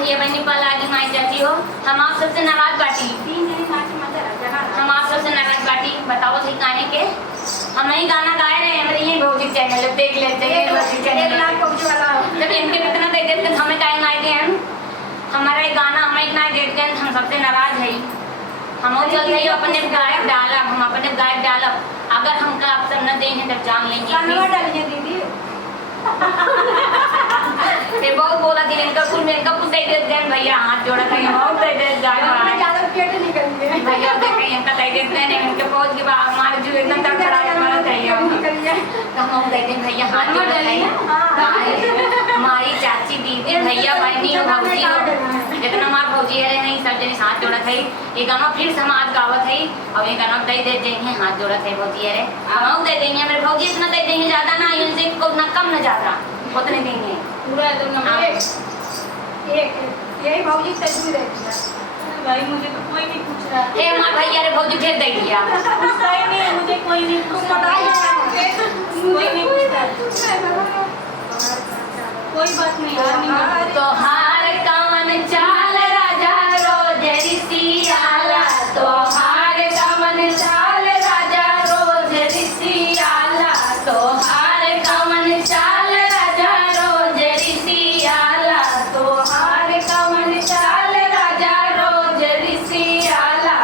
भैया बहनी पल आगे माई चाची हो, हम आप सबसे नाराज बाटी। हम आप सबसे नाराज बाटी, बताओ सही काहे के हम नहीं गाना गाए रहे हैं, हमारे ये भौजी चैनल देख लेते हैं। जब इनके कितना दे देते हमें काहे गाए गए हम, हमारा ये गाना हमें इतना देख गए, हम सबसे नाराज है। हम चल रही अपने गायक डालब, हम अपने गायक डालब, अगर हमका आप सब न देंगे तब जान लेंगे दीदी। ये बहुत बोला थी इनका कुछ दे देते हैं भैया, हाथ जोड़ा था बहुत दे दे ज्यादा पेट निकल गया भैया, देखें इनका दे देते हैं इनके बहुत के बाद हमारे जो एकदम तड़फड़ा हमारा चाहिए हम दे दें भैया, हाथ जोड़ा है हमारी चाची दीदी भैया बहनी हो भौजी हो, जितना हमारे भौजी है नहीं सब जने हाथ जोड़ा था। ये गाना फिर से हम आज गावत है और ये गाना दे देते हैं, हाथ जोड़ा था भौजी है हम दे देंगे, मेरे भौजी इतना दे देंगे ज्यादा ना, इनसे ना कम ना ज्यादा उतने देंगे पूरा यही भौजी तस्वीर है भाई, मुझे तो कोई नहीं पूछ रहा है। हमारे भैया रे भौजी फिर दे दिया, पूछता ही नहीं है, मुझे कोई नहीं पूछता, कोई नहीं पूछता, कोई बात नहीं यार। तो हार कवन चाल राजा रोज ऋषियाला, तो हार कवन चाल राजा रोज ऋषियाला, तो हार कवन चाल राजा रोज ऋषियाला, तो हार कवन चाल राजा रोज ऋषियाला।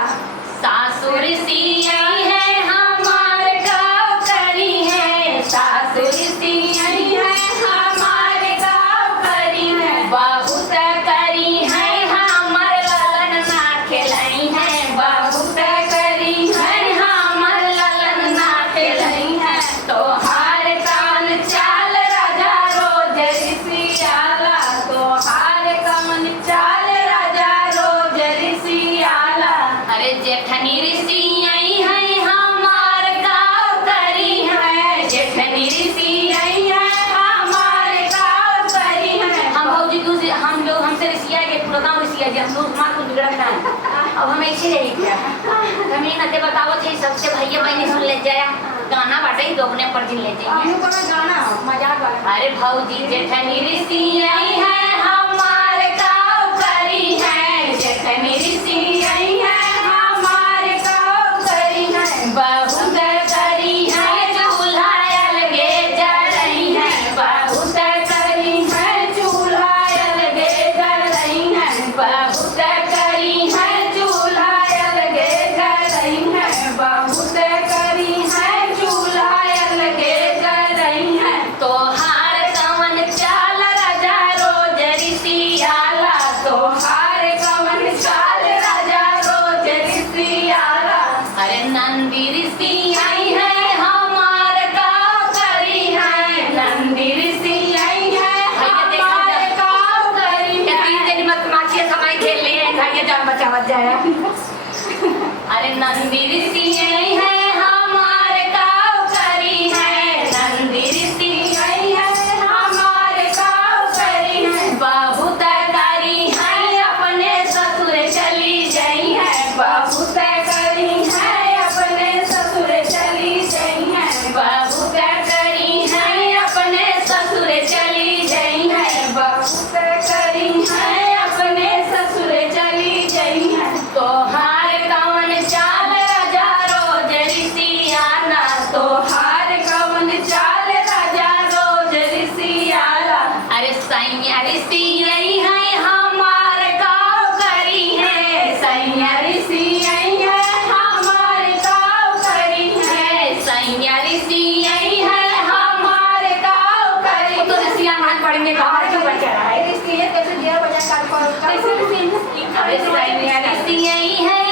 सासुर सिया है हमार गाँव करी है, सासुर सिया है हमारे गाँव करी है, बहुत करी है हमर ललन ना खिलाई है, बहुत करी है हमर ललन ना खिलाई है। तो हार कवन चाल राजा रोज ऋषियाला, तो हार कवन चाल राजा रोज ऋषियाला। अरे जेठनी ऋषि आई है हमार गाँव करी है, जेठनी ऋषि आई है हमारे गाँव करी है। हम भौजी दूसरे हम लोग हमसे ऋषिया के पूरा गाँव ऋषिया जी, हम लोग हमारा कुछ बिगड़ता है, अब हमें इसे नहीं किया हम ये नते बतावत है सबसे भैया बहनी सुन ले जाया गाना बाटे ही दोगने पर जिन ले जाइए गाना मजाक वाला। अरे भौजी जेठनी ऋषि आई है हमारे गाँव करी है, जेठनी ऋषि आई है हमारे गाँव करी है, बहुत करी है चूल्हा अलगे जल रही है, बहुत करी है चूल्हा अलगे जल रही है, बहुत करी है चूल्हा अलगे जल रही है, बहुत करी है चूल्हा अलगे जल रही है। तो हार कवन चाल राजा रोज ऋषियाला, तो हार कवन चाल राजा रोज ऋषियाला। अरे नंदी ऋषि आई है हमार गाँव करी है, नंदी ऋषि आई है हमारे गाँव करी है। तीन दिन मत माचिए समय खेल लिए भैया जान बचा बच जाएगा। अरे नंदी ऋषि आई है हमारे गाँव करी है, नंदी ऋषि आई है हमारे गाँव करी है, बहुत करी है अपने ससुर चली जाई है, बहुत करी है अपने ससुर चली जाई है, बहुत करी है अपने ससुर चली जाई है, बहुत करी है अपने ससुर चली जाई है। तो हार कवन चाल राजा रोज ऋषियाला, तो हार कवन चाल राजा रोज ऋषियाला। अरे सैया ऋषि आई है हमार गाँव करी है, सैया ऋषि आई है हमार गाँव करी है, सैया ऋषि आई है हमार गाँव करी। तो ऋषिया मान पढ़ेंगे हमारे क्यों बचा रहा है, ऋषि है कैसे 11 बजे काट पर अरे सैया ऋषि आई है